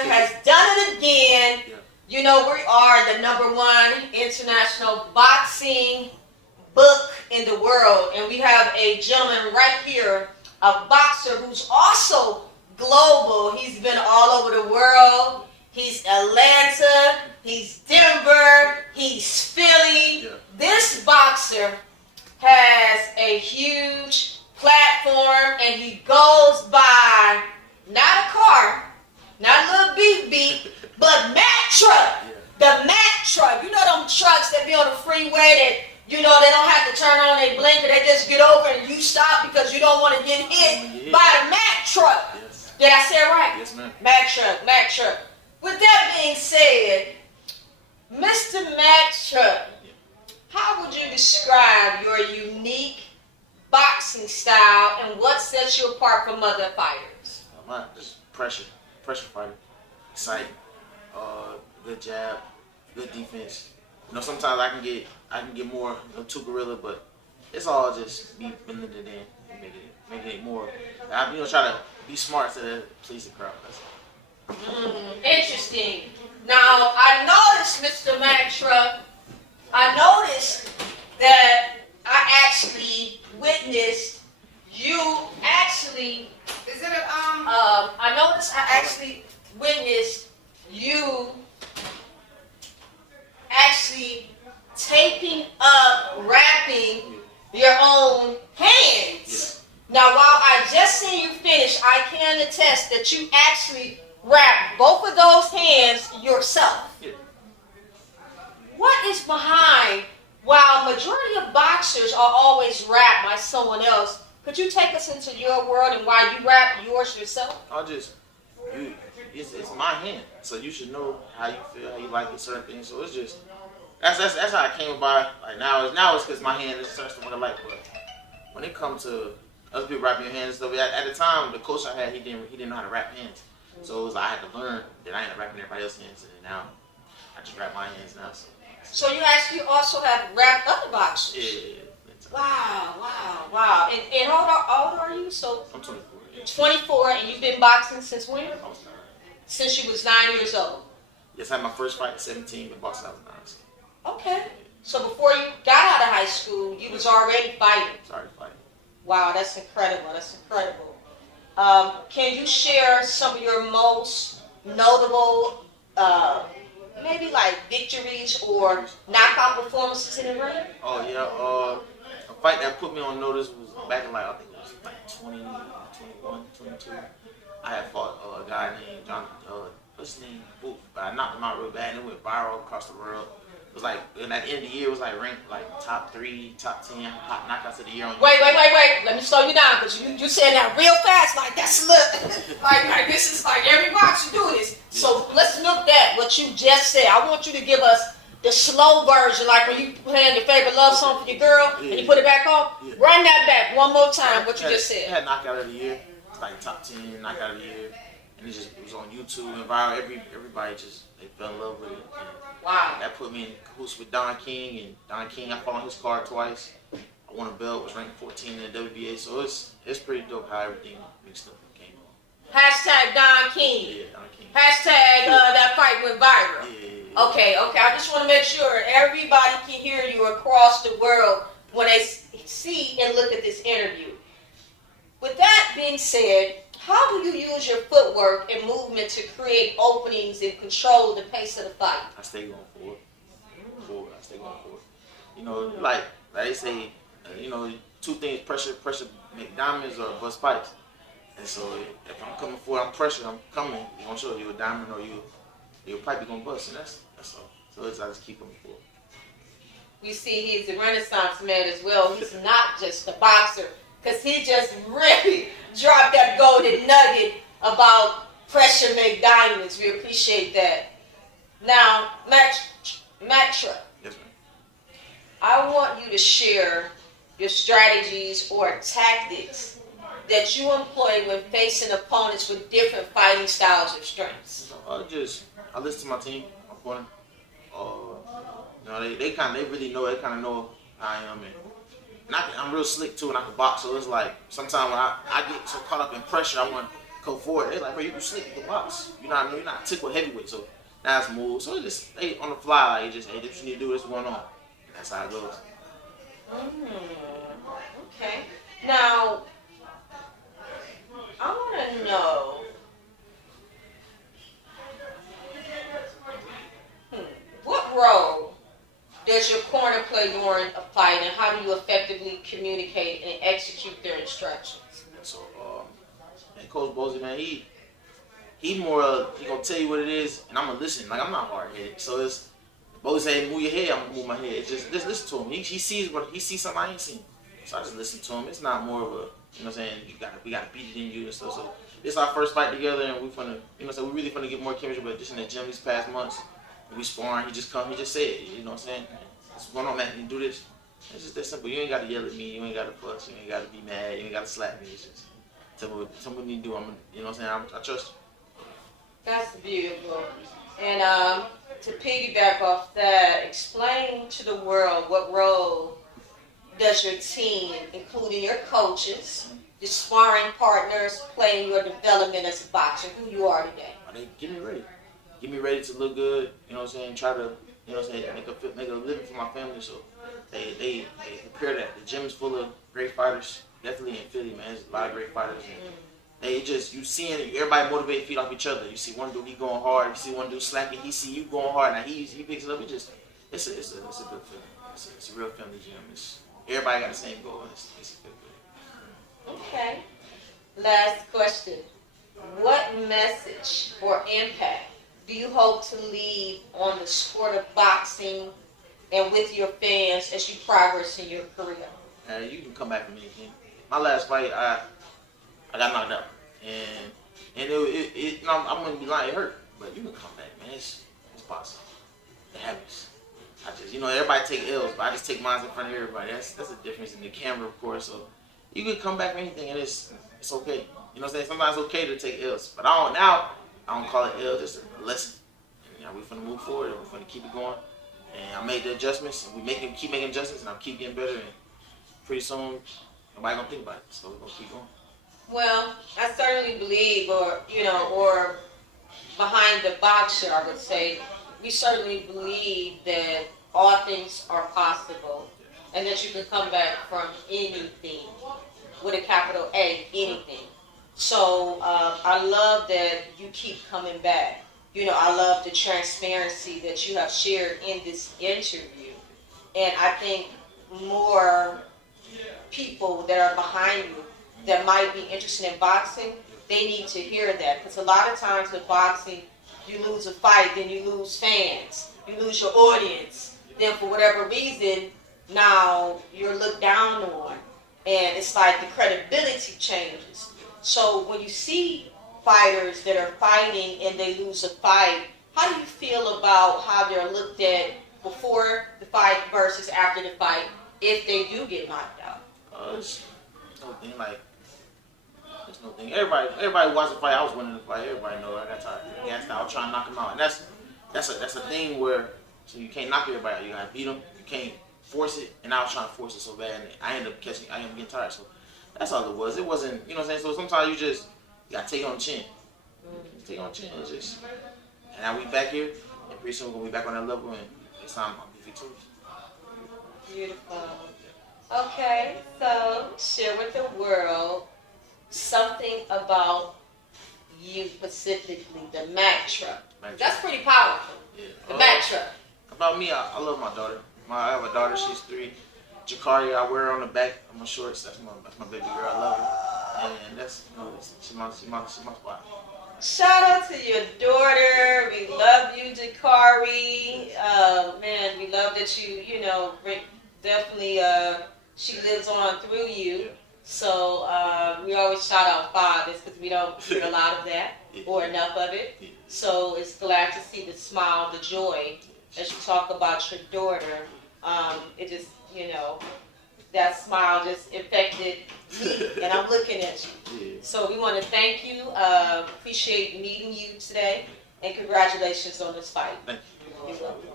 boxer has done it again. Yeah. You know, we are the #1 international boxing book in the world, and we have a gentleman right here, a boxer who's also global. He's been all over the world. He's Atlanta, he's Denver, he's Philly. Yeah. This boxer has a huge platform, and he goes by not a car, not a little beep, but Mactruck. Yeah. The Mactruck. You know them trucks that be on the freeway that, you know, they don't have to turn on their blinker. They just get over and you stop because you don't want to get hit by the Mactruck. Yes. Did I say it right? Yes, ma'am. Mactruck. With that being said, Mr. Mactruck, how would you describe your unique boxing style and what sets you apart from other fighters? Just pressure fighter, exciting, good jab, good defense. You know, sometimes I can get more too gorilla, but it's all just me blending it in and making it more. I try to be smart to please the crowd. That's all. Interesting. Now I noticed, Mr. Mactruck, that I actually witnessed you taping up, wrapping your own hands. Yeah. Now, while I just seen you finish, I can attest that you actually wrap both of those hands yourself. Yeah. What is behind, while majority of boxers are always wrapped by someone else, could you take us into your world and why you wrap yours yourself? It's my hand, so you should know how you feel, how you like it, certain things. So it's just that's how I came about. Like now it's because my hand is certain what I like. But when it comes to other people wrapping your hands and stuff, at the time the coach I had, he didn't know how to wrap hands, so it was like I had to learn that I ain't wrapping everybody else's hands, and now I just wrap my hands now. So you actually also have wrapped other boxers. Yeah. Wow. And how old are you? So I'm 24. 24, and you've been boxing since when? I was 9. Since you was 9 years old. Yes, I had my first fight at 17, but boxing I was 9. So. Okay. So before you got out of high school, you was already fighting. Wow, that's incredible. Can you share some of your most notable, maybe like victories or knockout performances in the ring? Oh yeah, a fight that put me on notice was back in I think it was 20, 21, 22. I had fought a guy named John, what's his name? Booth, but I knocked him out real bad and it went viral across the world. It was and at the end of the year, it was ranked top 3, top 10 hot knockouts of the year. Wait. Let me slow you down, because you said that real fast, that's like this is like every boxer do this. So let's look at what you just said. I want you to give us the slow version, like when you playing your favorite love song for your girl and you put it back on. Yeah. Run that back one more time, what you just said. I had knockout of the year. It's top 10 knockout of the year. And it was on YouTube and viral. Everybody they fell in love with it. And wow. That put me in cahoots with Don King, and Don King, I fought on his card twice. I won a belt, was ranked 14 in the WBA, so it's pretty dope how everything mixed up and came on. Hashtag Don King. Yeah, Don King. Hashtag that fight went viral. Yeah. Okay. I just want to make sure everybody can hear you across the world when they see and look at this interview. With that being said, how do you use your footwork and movement to create openings and control the pace of the fight? I stay going forward. I stay going forward. Like they say, two things: pressure make diamonds or bust pipes. And so if I'm coming forward, I'm pressure. I'm coming. You're gonna show you a diamond or your pipe. You're gonna bust, and that's all. So I just keep coming forward. You see, he's a Renaissance man as well. He's not just a boxer. Because he just really dropped that golden nugget about pressure make diamonds. We appreciate that. Now, Mactruck. Yes, ma'am. I want you to share your strategies or tactics that you employ when facing opponents with different fighting styles or strengths. I listen to my team, my opponent. They really know. They kind of know how I am. And I'm real slick too, and I can box. So it's like sometimes when I get so caught up in pressure, I want go forward. They like, bro, you can slick, you can box. You're not tick with heavyweight, so now it's move. So it just they on the fly, like, it just, hey, this you need to do, this going on. And that's how it goes. Okay. Now, I want to know. What role does your corner play during a fight, and how do you effectively communicate and execute their instructions? So, and Coach Bozy, man, he more he gonna tell you what it is, and I'm gonna listen. Like, I'm not hard headed, so it's Bozy say move your head, I'm gonna move my head. It's just listen to him. He sees something I ain't seen, so I just listen to him. It's not more of a, you know what I'm saying, we gotta beat it in you and stuff. So it's our first fight together, and we finna, you know, so we really finna get more chemistry. But just in the gym these past months, we sparring. He just said it. You know what I'm saying? What's going on, man? You do this. It's just that simple. You ain't gotta yell at me. You ain't gotta fuss. You ain't gotta be mad. You ain't gotta slap me. It's just tell me what you need to do. You know what I'm saying? I trust you. That's beautiful. And to piggyback off that, explain to the world what role does your team, including your coaches, your sparring partners, play in your development as a boxer, who you are today? They get me ready. Get me ready to look good. You know what I'm saying? Try to, you know what I'm saying, make a living for my family. So they prepare that. The gym is full of great fighters. Definitely in Philly, man. There's a lot of great fighters. And they just, you seeing everybody motivate, feed off each other. You see one dude, he going hard. You see one dude slacking, he see you going hard. Now he picks it up. It's a good feeling. It's a real family gym. Everybody got the same goal. It's a good feeling. Okay. Last question. What message or impact do you hope to leave on the sport of boxing and with your fans as you progress in your career? You can come back from anything. My last fight, I got knocked out, and it I'm gonna be lying, it hurt, but you can come back, man. It's possible. It happens. I just, you know, everybody take L's, but I just take mine in front of everybody. That's the difference in the camera, of course. So you can come back from anything, and it's okay. You know what I'm saying? Sometimes it's okay to take L's, but I don't call it L, just a lesson. And, you know, we're finna move forward, and we're finna keep it going. And I made the adjustments, and keep making adjustments, and I'll keep getting better. And pretty soon, nobody gonna think about it, so we're gonna keep going. Well, I certainly believe, or behind the boxer, I would say, we certainly believe that all things are possible, and that you can come back from anything, with a capital A, anything. So I love that you keep coming back. You know, I love the transparency that you have shared in this interview, and I think more people that are behind you that might be interested in boxing, they need to hear that. Because a lot of times with boxing, you lose a fight, then you lose fans, you lose your audience. Then for whatever reason, now you're looked down on. And it's like the credibility changes. So when you see fighters that are fighting and they lose a fight, how do you feel about how they're looked at before the fight versus after the fight if they do get knocked out? There's no thing like. There's no thing. Everybody watched the fight. I was winning the fight. Everybody know I got tired. I was trying to knock him out, and that's a thing where so you can't knock everybody out. You gotta beat them. You can't force it, and I was trying to force it so bad, and I ended up getting tired. So that's all it was. It wasn't, you know what I'm saying. So sometimes you gotta take it on the chin. Take it on the chin. It's just, and now we back here, and pretty soon we're gonna be back on that level, and this time I'll be victorious. Beautiful. Okay, so share with the world something about you specifically, the Mactruck. That's pretty powerful. Yeah. The Mactruck. About me, I love my daughter. I have a daughter, she's 3. Jakaria, I wear her on the back of my shorts. That's my baby girl. I love her. And that's, you know, she's my spot. Shout out to your daughter. We love you, Guidry. Man, we love that you know, definitely she lives on through you. Yeah. So we always shout out fathers because we don't hear a lot of that or enough of it. Yeah. So it's glad to see the smile, the joy as you talk about your daughter. It just, you know, that smile just infected me, and I'm looking at you. Yeah. So we want to thank you. Appreciate meeting you today, and congratulations on this fight. Thank you. You're welcome.